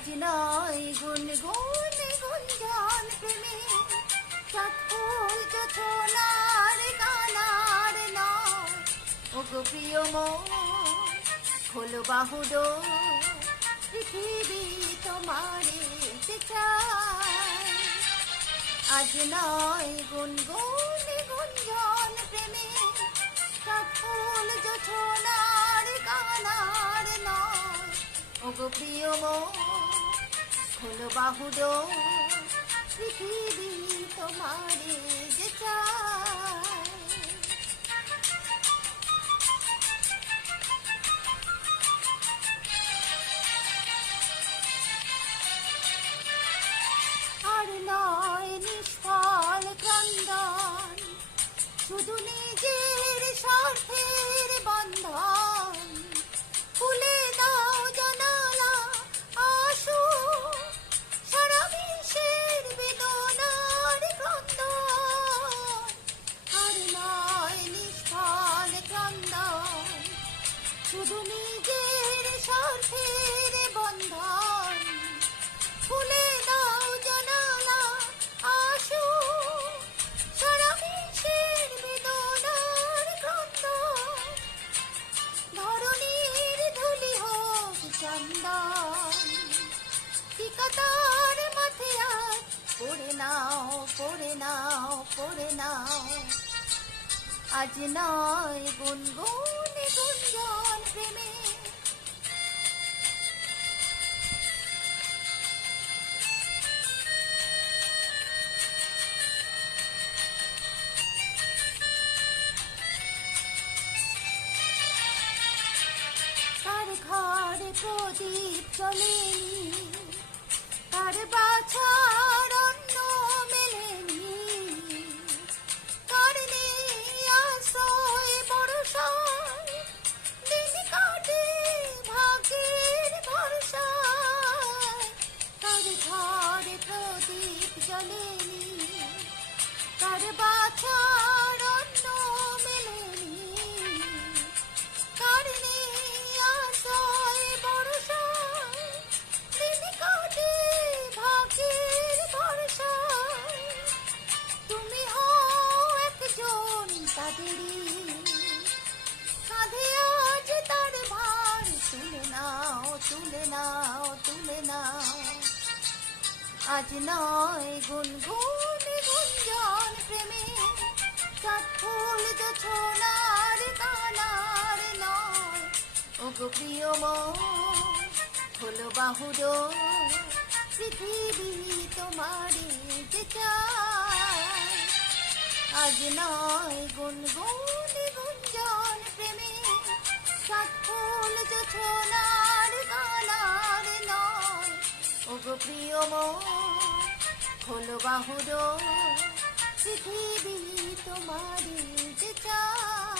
আজ নয় গুনগুন গুঞ্জন প্রেমে চটফুল জোছনার গানার নয় ওগো প্রিয় মন খোলো বাহুডোর পৃথিবী তোমারে চায় আজ নয় গুনগুন গুঞ্জন প্রেমে চটফুল জোছনার গানার নয় ওগো প্রিয় মন খোলো বাহুডোর পৃথিবী তোমারে চায় আর নয় নিষ্ফল ক্রন্দন শুধু নিজের স্বার্থের বন্ধন খুলে দাও জানালা আসো সারা বিশ্বের বেদনার ক্রন্দন আর নয় নিষ্ফল ক্রন্দন শুধু নিজের স্বার্থের বন্ধন খুলে দাও জানালা আসো সারা বিশ্বের বেদনার ক্রন্দন ধরণীর ধুলি হোক চন্দন ঠিকাদার মাঠে আজ পড়ে নাও পড়ে নাও পড়ে নাও আজ নয় গুনগুন গুঞ্জন প্রেমে তার ঘরে প্রদীপ জ্বলেনি তার বাছার অন্ন মেলেনি তার নেই আশ্রয় বরসায় দিন কাটে ভাগ্যের ভরসায় তার ঘরে প্রদীপ জ্বলেনি তার বাছার অন্ন মেলেনি তার নেই আশায় ভরসায় দিন কাটে ভাগ্যের ভরসায় তুমি হও একজন তাদেরই কাঁধে আজ তার ভার তুলে নাও তুলে নাও তুলে নাও আজ নয় গুনগুন গুঞ্জন প্রেমে চটফুল জোছনার গানার নয় ওগো প্রিয় মন খোলো বাহুডোর পৃথিবী তোমারে চায় আজ নয় গুনগুন গুঞ্জন প্রেমে চটফুল জোছনার গানার নয় ওগো প্রিয় মন খোলো বাহুডোর পৃথিবী তোমারে চায়।